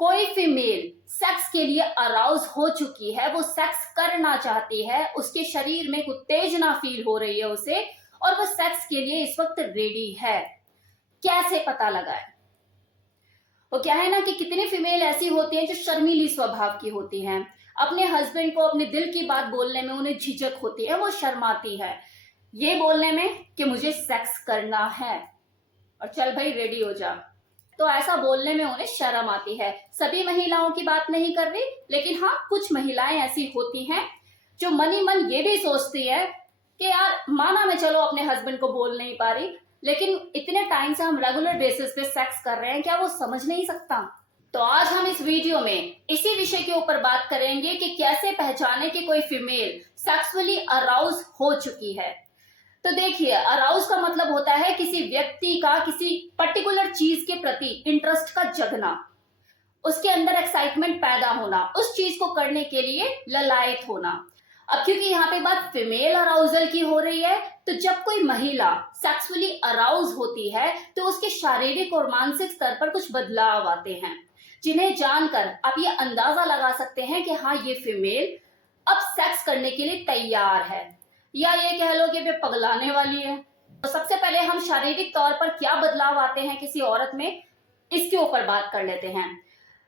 कोई female sex के लिए अराउज हो चुकी है, वो सेक्स करना चाहती है, उसके शरीर में उत्तेजना फील हो रही है उसे, और वो सेक्स के लिए इस वक्त रेडी है, कैसे पता लगाए? वो क्या है ना कि कितनी फीमेल ऐसी होती हैं जो शर्मीली स्वभाव की होती हैं, अपने हस्बैंड को अपने दिल की बात बोलने में उन्हें झिझक होती है, वो शर्माती है ये बोलने में कि मुझे सेक्स करना है और चल भाई रेडी हो जा। तो ऐसा बोलने में उन्हें शर्म आती है। सभी महिलाओं की बात नहीं कर रही, लेकिन हाँ कुछ महिलाएं ऐसी होती हैं जो मनी मन ये भी सोचती है कि यार माना मैं चलो अपने हस्बैंड को बोल नहीं पा रही, लेकिन इतने टाइम से हम रेगुलर बेसिस पे सेक्स कर रहे हैं, क्या वो समझ नहीं सकता? तो आज हम इस वीडियो में इसी विषय के ऊपर बात करेंगे कि कैसे पहचाने कि कोई फीमेल सेक्सुअली अराउज हो चुकी है। तो देखिए, अराउज का मतलब होता है किसी व्यक्ति का किसी पर्टिकुलर चीज के प्रति इंटरेस्ट का जगना, उसके अंदर एक्साइटमेंट पैदा होना, उस चीज को करने के लिए ललायत होना। अब क्योंकि यहाँ पे बात फीमेल अराउजल की हो रही है, तो जब कोई महिला सेक्सुअली अराउज होती है तो उसके शारीरिक और मानसिक स्तर पर कुछ बदलाव आते हैं, जिन्हें जानकर आप ये अंदाजा लगा सकते हैं कि हाँ ये फीमेल अब सेक्स करने के लिए तैयार है, या ये कह लो कि वे पगलाने वाली है। तो सबसे पहले हम शारीरिक तौर पर क्या बदलाव आते हैं किसी औरत में, इसके ऊपर बात कर लेते हैं।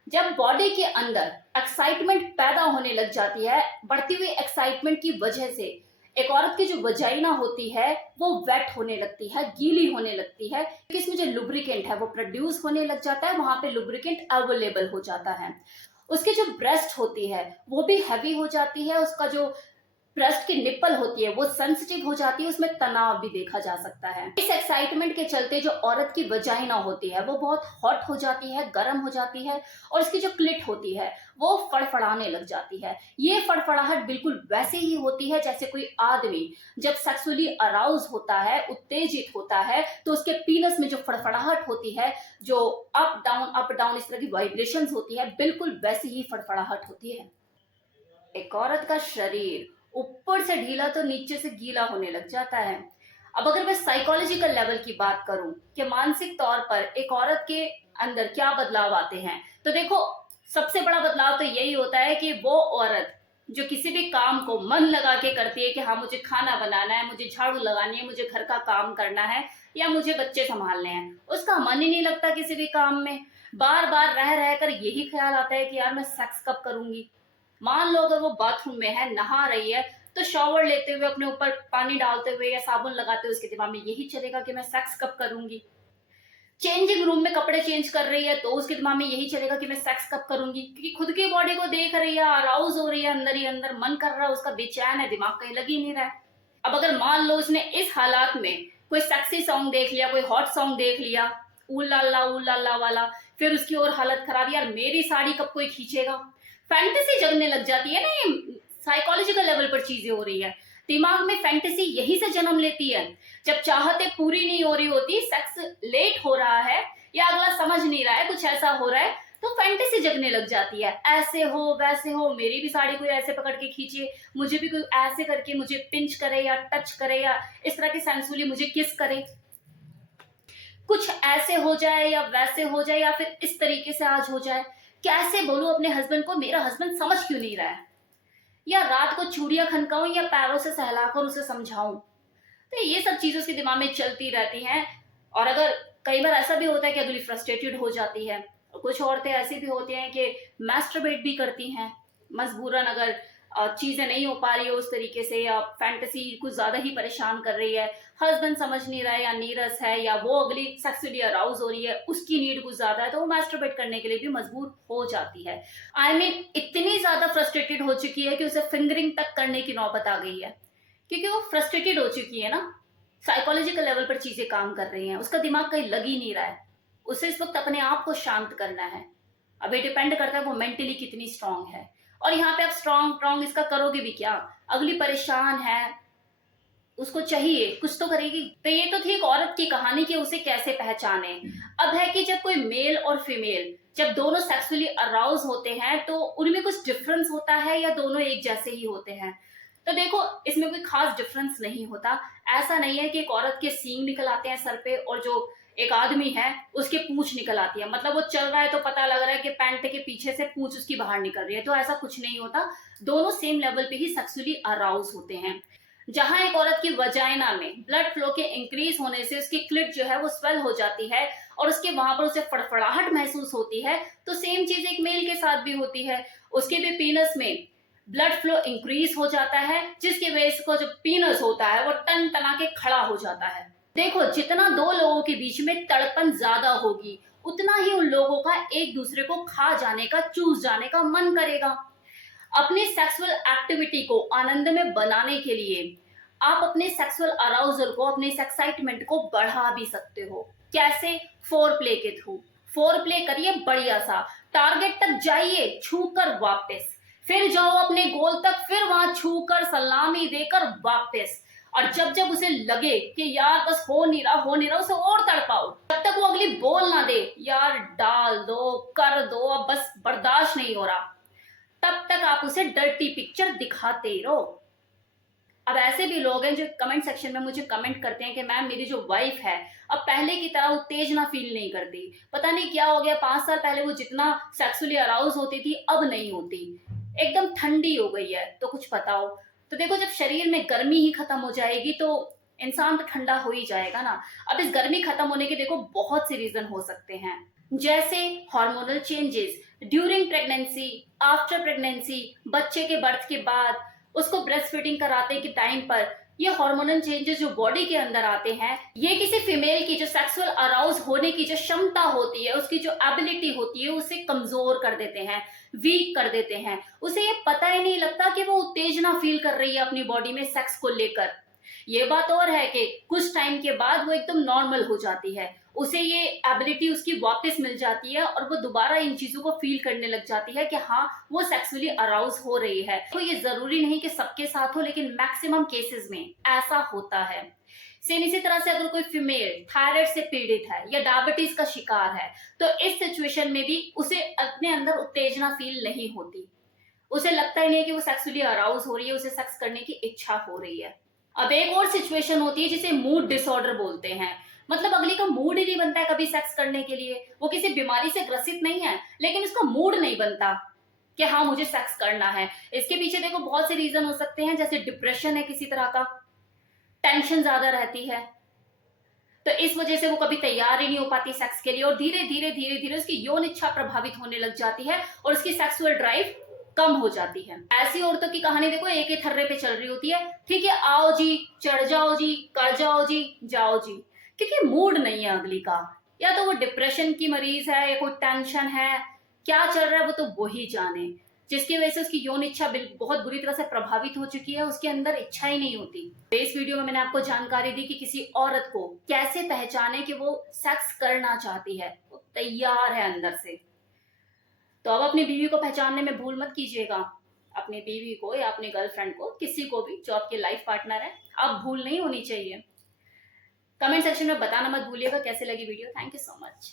जब बॉडी के अंदर एक्साइटमेंट पैदा होने लग जाती है, बढ़ती हुई एक्साइटमेंट की वजह से एक औरत की जो वजाइना होती है वो वेट होने लगती है, गीली होने लगती है, क्योंकि इसमें जो लुब्रिकेंट है वो प्रोड्यूस होने लग जाता है, वहां पे लुब्रिकेंट अवेलेबल हो जाता है। उसकी जो ब्रेस्ट होती है वो भी हैवी हो जाती है, उसका जो ब्रेस्ट की निप्पल होती है वो सेंसिटिव हो जाती है, उसमें तनाव भी देखा जा सकता है। इस एक्साइटमेंट के चलते जो औरत की वजाइना होती है वो बहुत हॉट हो जाती है, गर्म हो जाती है, और इसकी जो क्लिट होती है वो फड़फड़ाने लग जाती है। ये फड़फड़ाहट बिल्कुल वैसे ही होती है जैसे कोई आदमी जब सेक्सुअली अराउज होता है, उत्तेजित होता है, तो उसके पीनस में जो फड़फड़ाहट होती है, जो अप डाउन इस तरह की वाइब्रेशंस होती है, बिल्कुल वैसी ही फड़फड़ाहट होती है। एक औरत का शरीर ऊपर से ढीला तो नीचे से गीला होने लग जाता है। अब अगर मैं साइकोलॉजिकल लेवल की बात करूं कि मानसिक तौर पर एक औरत के अंदर क्या बदलाव आते हैं, तो देखो सबसे बड़ा बदलाव तो यही होता है कि वो औरत जो किसी भी काम को मन लगा के करती है कि हाँ मुझे खाना बनाना है, मुझे झाड़ू लगानी है, मुझे घर का काम करना है, या मुझे बच्चे संभालने हैं, उसका मन ही नहीं लगता किसी भी काम में। बार बार रह रहकर यही ख्याल आता है कि यार मैं सेक्स कब करूंगी। मान लो अगर वो बाथरूम में है, नहा रही है, तो शॉवर लेते हुए अपने ऊपर पानी डालते हुए या साबुन लगाते हुए उसके दिमाग में यही चलेगा कि मैं सेक्स कब करूंगी। चेंजिंग रूम में कपड़े चेंज कर रही है तो उसके दिमाग में यही चलेगा कि मैं सेक्स कब करूंगी, क्योंकि खुद की बॉडी को देख रही है, अराउज हो रही है, अंदर ही अंदर मन कर रहा है, उसका बेचैन है, दिमाग कहीं लग ही नहीं रहा है। अब अगर मान लो उसने इस हालात में कोई सेक्सी सॉन्ग देख लिया, कोई हॉट सॉन्ग देख लिया, ऊ ला वाला, फिर उसकी और हालत खराब, यार मेरी साड़ी कब कोई खींचेगा, फैंटेसी जगने लग जाती है ना। ये साइकोलॉजिकल लेवल पर चीजें हो रही है, दिमाग में फैंटेसी यही से जन्म लेती है। जब चाहते पूरी नहीं हो रही होती, सेक्स लेट हो रहा है या अगला समझ नहीं रहा है, कुछ ऐसा हो रहा है, तो फैंटेसी जगने लग जाती है, ऐसे हो वैसे हो, मेरी भी साड़ी कोई ऐसे पकड़ के खींचे, मुझे भी कोई ऐसे करके मुझे पिंच करे या टच करे या इस तरह के सेंसुअली मुझे किस करे, कुछ ऐसे हो जाए या वैसे हो जाए या फिर इस तरीके से आज हो जाए। कैसे बोलूं अपने हस्बैंड को, मेरा हस्बैंड समझ क्यों नहीं रहा है, या रात को चूड़ियां खनकाऊं या पैरों से सहलाकर उसे समझाऊं। तो ये सब चीजें उसके दिमाग में चलती रहती हैं। और अगर कई बार ऐसा भी होता है कि अगली फ्रस्ट्रेटेड हो जाती है, और कुछ औरतें ऐसी भी होती हैं कि मैस्टरबेट भी करती हैं मजबूरन, अगर चीजें नहीं हो पा रही है उस तरीके से, या फैंटेसी कुछ ज्यादा ही परेशान कर रही है, हस्बैंड समझ नहीं रहा है या नीरस है, या वो अगली सेक्सुअली अराउज हो रही है, उसकी नीड कुछ ज्यादा है, तो वो मैस्टरबेट करने के लिए भी मजबूर हो जाती है। आई मीन इतनी ज्यादा फ्रस्ट्रेटेड हो चुकी है कि उसे फिंगरिंग तक करने की नौबत आ गई है, क्योंकि वो फ्रस्ट्रेटेड हो चुकी है ना, साइकोलॉजिकल लेवल पर चीजें काम कर रही हैं, उसका दिमाग कहीं लग ही नहीं रहा है, उसे इस वक्त अपने आप को शांत करना है। अब ये डिपेंड करता है वो मेंटली कितनी स्ट्रांग है, और यहाँ पे आप स्ट्रांग इसका करोगे भी क्या, अगली परेशान है, उसको चाहिए कुछ तो करेगी। तो ये तो थी एक औरत की कहानी कि उसे कैसे पहचाने। अब है कि जब कोई मेल और फीमेल जब दोनों सेक्सुअली अराउज होते हैं तो उनमें कुछ डिफरेंस होता है या दोनों एक जैसे ही होते हैं। तो देखो इसमें कोई खास डिफरेंस नहीं होता। ऐसा नहीं है कि एक औरत के सींग निकल आते हैं सर पे और जो एक आदमी है, उसके पूंछ निकल आती है, मतलब वो चल रहा है तो पता लग रहा है कि पैंट के पीछे से पूंछ उसकी बाहर निकल रही है। तो ऐसा कुछ नहीं होता, दोनों सेम लेवल पे ही सेक्सुअली अराउज होते हैं। जहां एक औरत की वजाइना में ब्लड फ्लो के इंक्रीज होने से उसकी क्लिट जो है वो स्वेल हो जाती है और उसके वहां पर उसे फड़फड़ाहट महसूस होती है, तो सेम चीज एक मेल के साथ भी होती है। उसके भी पीनस में ब्लड फ्लो इंक्रीज हो जाता है, जिसकी वजह से जो पीनस होता है वो टन टना के खड़ा हो जाता है। देखो, जितना दो लोगों के बीच में तड़पन ज्यादा होगी, उतना ही उन लोगों का एक दूसरे को खा जाने का, चूस जाने का मन करेगा। अपनी सेक्सुअल एक्टिविटी को आनंद में बनाने के लिए आप अपने सेक्सुअल अराउजल को, अपने एक्साइटमेंट को बढ़ा भी सकते हो। कैसे? फोर प्ले के थ्रू। फोर प्ले करिए बढ़िया सा, टारगेट तक जाइए, छूकर वापस, फिर जाओ अपने गोल तक, फिर वहां छूकर सलामी देकर वापस। और जब जब उसे लगे कि यार बस हो नहीं रहा, उसे और तड़पाओ। जब तक वो अगली बोल ना दे यार डाल दो, कर दो, अब बस बर्दाश्त नहीं हो रहा, तब तक आप उसे डर्टी पिक्चर दिखाते रहो। अब ऐसे भी लोग हैं जो कमेंट सेक्शन में मुझे कमेंट करते हैं कि मैम मेरी जो वाइफ है अब पहले की तरह उत्तेजना फील नहीं करती, पता नहीं क्या हो गया, 5 साल पहले वो जितना सेक्सुअली अराउज होती थी अब नहीं होती, एकदम ठंडी हो गई है। तो कुछ बताओ। तो देखो, जब शरीर में गर्मी ही खत्म हो जाएगी तो इंसान तो ठंडा हो ही जाएगा ना। अब इस गर्मी खत्म होने के देखो बहुत से रीजन हो सकते हैं, जैसे hormonal changes during pregnancy, after pregnancy, बच्चे के बर्थ के बाद, उसको ब्रेस्ट फीडिंग कराते के टाइम पर ये हार्मोनल चेंजेस जो बॉडी के अंदर आते हैं, ये किसी फीमेल की जो सेक्सुअल अराउज होने की जो क्षमता होती है, उसकी जो एबिलिटी होती है, उसे कमजोर कर देते हैं, वीक कर देते हैं। उसे ये पता ही नहीं लगता कि वो उत्तेजना फील कर रही है अपनी बॉडी में सेक्स को लेकर। ये बात और है कि कुछ टाइम के बाद वो एकदम नॉर्मल हो जाती है, उसे ये एबिलिटी उसकी वापस मिल जाती है और वो दोबारा इन चीजों को फील करने लग जाती है कि हाँ वो सेक्सुअली अराउज हो रही है। तो ये जरूरी नहीं कि सबके साथ हो, लेकिन मैक्सिमम केसेस में ऐसा होता है। सेम इसी तरह से अगर कोई फीमेल थायराइड से पीड़ित है या डायबिटीज का शिकार है, तो इस सिचुएशन में भी उसे अपने अंदर उत्तेजना फील नहीं होती, उसे लगता ही नहीं कि वो सेक्सुअली अराउज हो रही है, उसे सेक्स करने की इच्छा हो रही है। अब एक और सिचुएशन होती है जिसे मूड डिसऑर्डर बोलते हैं, मतलब अगली का मूड ही नहीं बनता है कभी सेक्स करने के लिए, वो किसी बीमारी से ग्रसित नहीं है लेकिन उसका मूड नहीं बनता कि हाँ मुझे सेक्स करना है। इसके पीछे देखो बहुत से रीजन हो सकते हैं, जैसे डिप्रेशन है किसी तरह का, टेंशन ज्यादा रहती है, तो इस वजह से वो कभी तैयार ही नहीं हो पाती सेक्स के लिए और धीरे धीरे धीरे धीरे उसकी यौन इच्छा प्रभावित होने लग जाती है और उसकी सेक्सुअल ड्राइव कम हो जाती है। ऐसी औरतों की कहानी देखो एक ही थर्रे पे चल रही होती है, ठीक है आओ जी, चढ़ जाओ जी, कर जाओ जी, जाओ जी, क्योंकि मूड नहीं है अगली का, या तो वो डिप्रेशन की मरीज है या कोई टेंशन है, क्या चल रहा है वो तो वही जाने, जिसकी वजह से उसकी यौन इच्छा बहुत बुरी तरह से प्रभावित हो चुकी है, उसके अंदर इच्छा ही नहीं होती। इस वीडियो में मैंने आपको जानकारी दी कि किसी औरत को कैसे पहचाने कि वो सेक्स करना चाहती है, वो तैयार है अंदर से। तो अब अपनी बीवी को पहचानने में भूल मत कीजिएगा, अपनी बीवी को या अपनी गर्लफ्रेंड को, किसी को भी जो आपके लाइफ पार्टनर है, अब भूल नहीं होनी चाहिए। कमेंट सेक्शन में बताना मत भूलिएगा कैसे लगी video. Thank you so much.